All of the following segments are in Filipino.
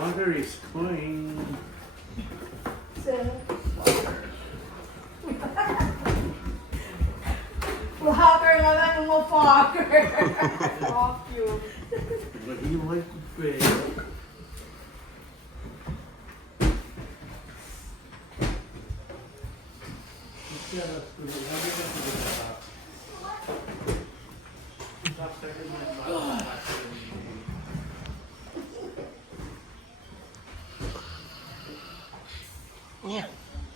Water is clean. Fucker naman mo, fucker. Fuck you. But you like to pay.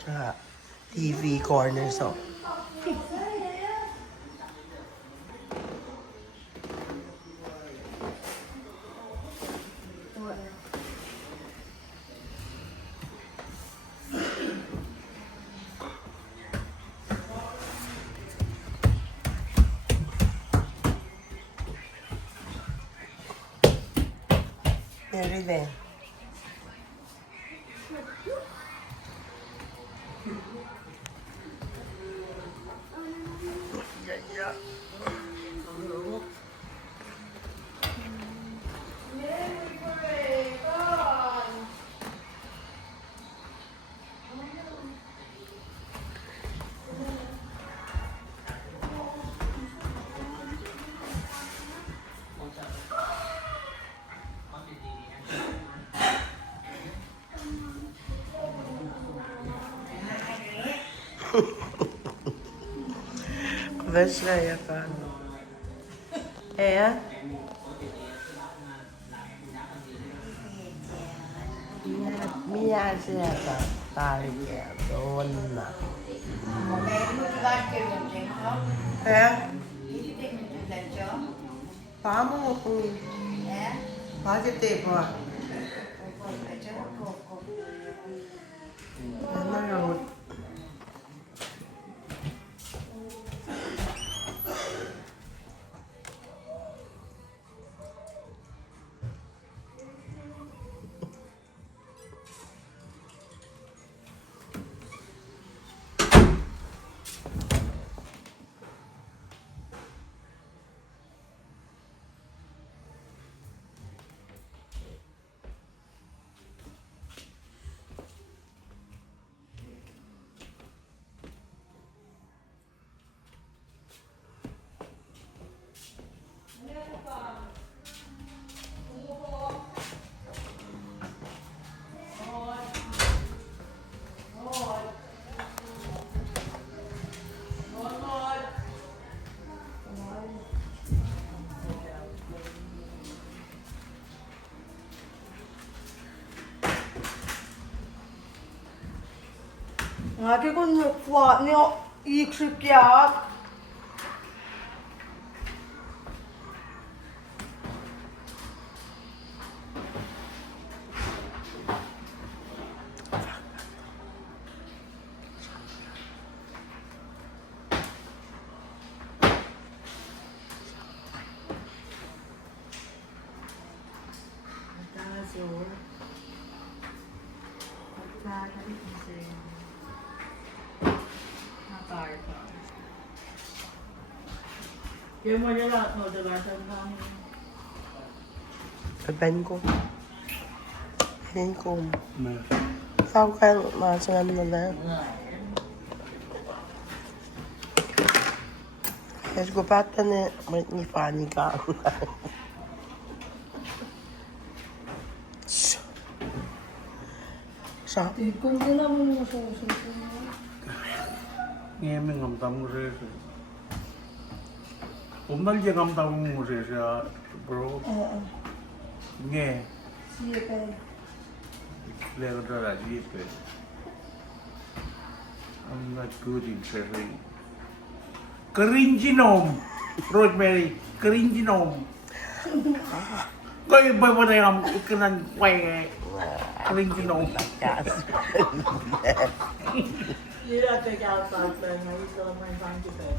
Yeah. TV corner so. Very there. Saflaiyac ka. Mia siya ka. Tayo kaya. Doon na. Paano ko? Bakit pa? Ano yun? Nga kon fwa ni ikşikyak. Yung mo niya lahat mo, dalasan kami. Ben ko. Ben ko. Sao ka masuk namin na lang? Kasi ko pata na ni Fanny ka. Sa? Kung gila mo mo susunod. Nghe mình ngắm tắm rồi. Hôm nay ngắm tắm rồi bro. Nghe. Siya kay. Legal ra gì vậy? I'm not good in surveying. Cringe-nom! Rosemary, cringe-nom! Có yêu bởi bởi này không? Cái này quay cringe-nom. You don't take outside then, I used to my time to bed.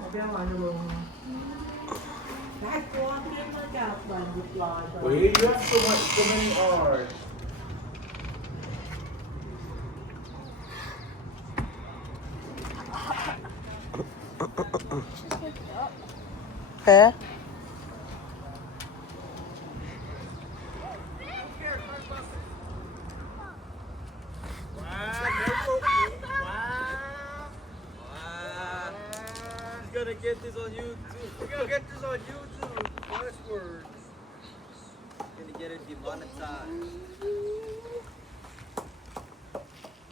Maybe I'm on the room. Back walking in the outside with flies. Wait, you have so many art. Kaya? gonna get this on YouTube. We're gonna get this on YouTube. Last words. Gonna get it demonetized.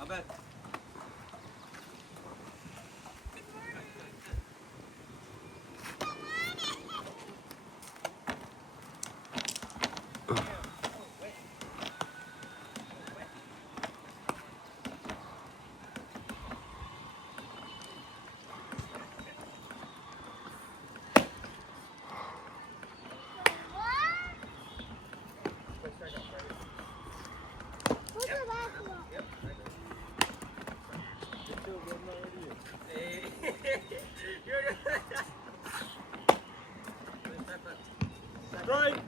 I bet. Right.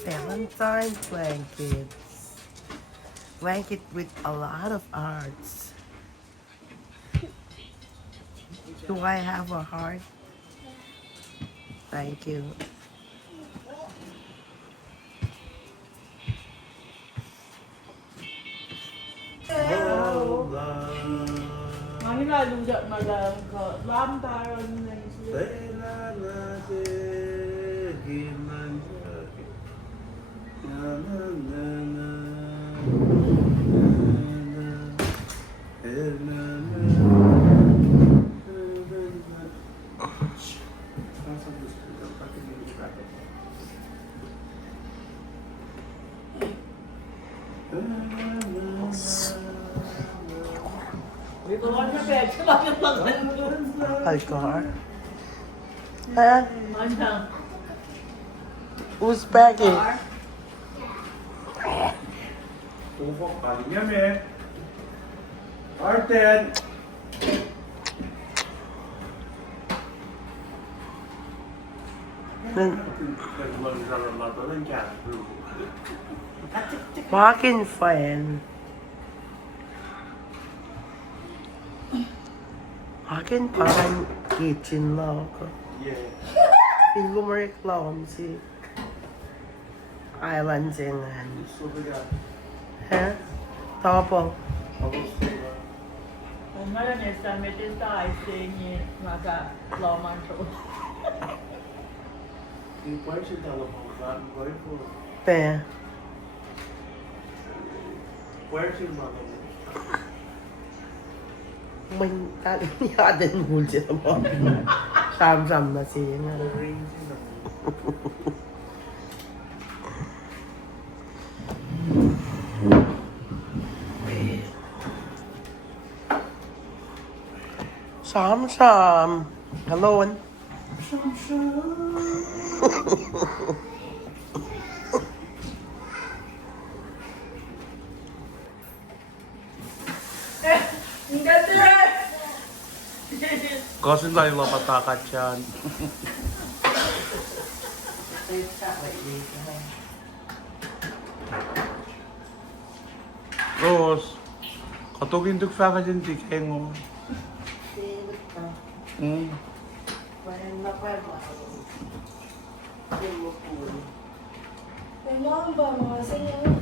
Valentine blankets. Blanket with a lot of hearts. Do I have a heart? Thank you. Mahina luda malam ko. Lam taron na siya. Alcohol. Huh? Mana? Who's packing? Tufok kalinya me. Arten. Walking fan. Akin parang kitchen logo. Yeah. Feel ko ma-reclam si Errands yan. So bigat. Ha? Tapos. Kung ngayon is damit is tayo singi maka loman to. Yung pwede siya talagang pwede po. Pe. Pwede siya talagang. Mình ta gia đình buồn chứ mà sam sam là gì nha sam sam hello anh sam sam Kasi tayo mapatakat yan. Ros, katugin duk fa ka dyan di kengo. Tengo vamos, señor.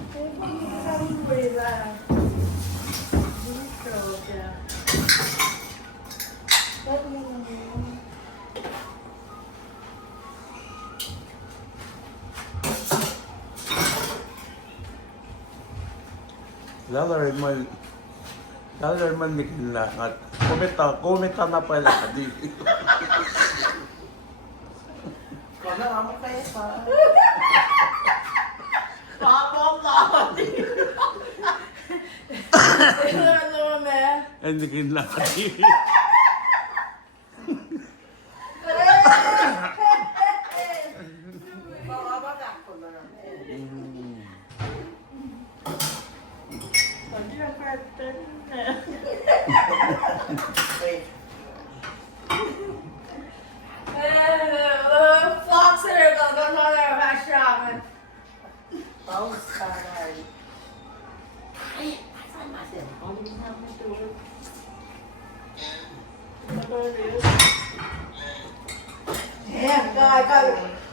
Lalarin man nikila at kumita na pala di. Còn nó không có cái sao Hindi kinla di.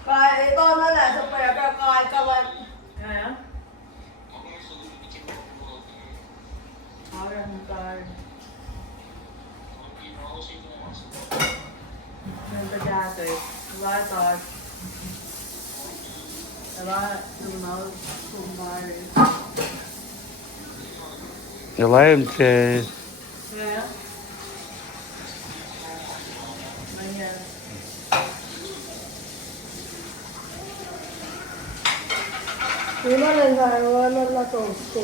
Kahit ito na lang sa pera, kahit kawan. Kaya? Errands. Nasa jacket. Lahat. Diba? Tumaw. Kumari. Jag var inte... Kaya? Ayan. Wala lang tayo, wala na toast.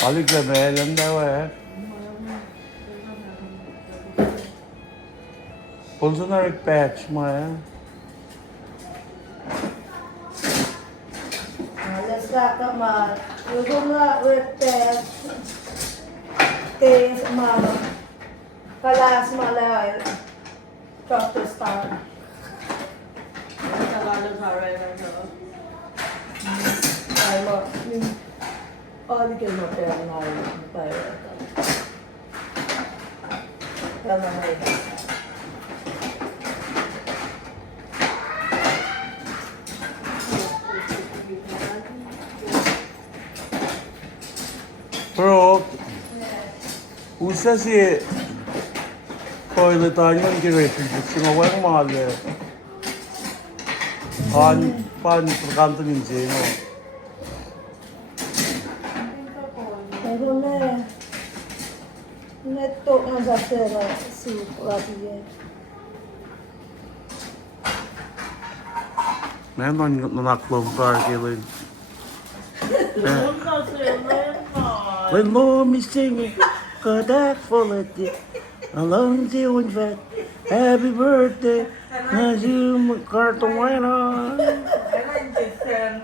Aldrig glömmer Ellen där var jag. Hon så när ett patch med. Let's back up, man. We're gonna with the mama. Kalas malay. Doctor Star. Tagalog sa Errands. Ay mo. All can not tell now. Tell me. Bro, usa si toiletan yung giraffe. Sinawag mahal eh. Pan kanto din siya, no? Pero neto ang zasera super diye. Meron nanaklong parkilin. When mom is singing, Kodak quality, along the vet, happy birthday, as you carton went on.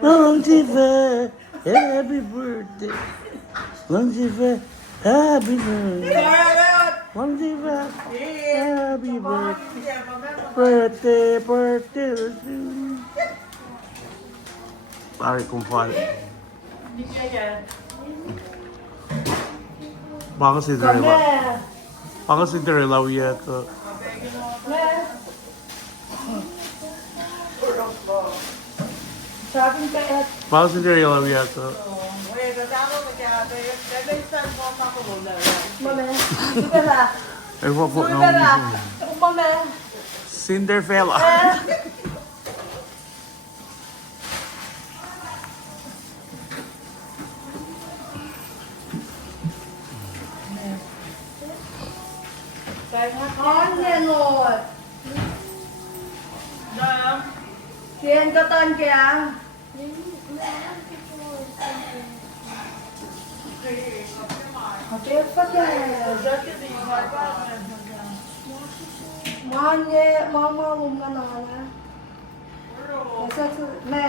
Along the vet, happy birthday, along the vet, happy birthday, along the vet, happy birthday, birthday to you. Pare kong pare. Baka Cinderella. Baka Cinderella uya ka. Sabing kaya Baka Cinderella uya ka. mama. Sugara. Ay, wapo na Sugara. ako. Mama. Cinderella. Lord. Kian katan kaya. Kapit pa kaya. Manye, mama mumma nana. Esa me.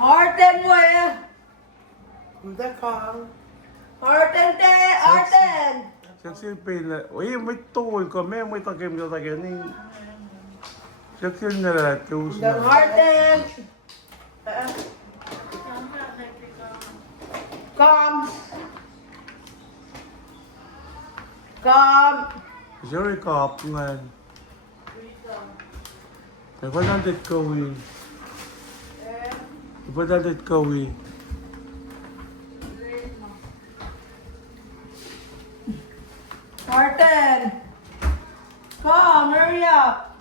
Arten mo eh. Hindi ka. Arten te, Arten. Siya silpila. Uy, may tuwal ka. May takim ka tagani. Siya silnalatos na. Arten. Come. Come. Siya rin kaapungan. Iba natin kawi. Iba natin kawi. Arten. Come, hurry up.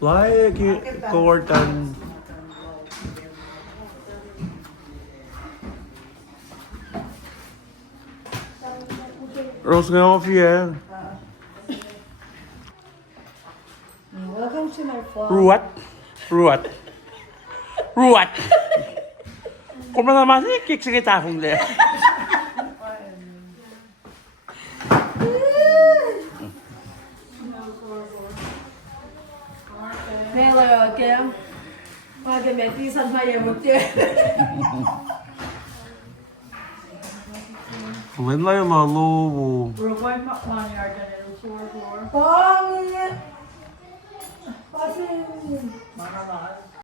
Lagi kawartan. Rose nga off yan. Welcome to my farm. Ruat. Ruat. Ruat. Kung naman kik sa kita kong le. Mailer again. Magagatisan mayamot yun. 맨날 말로 Bro, why manyard na nilo floor? Pangit! Kasi... Mga mahal.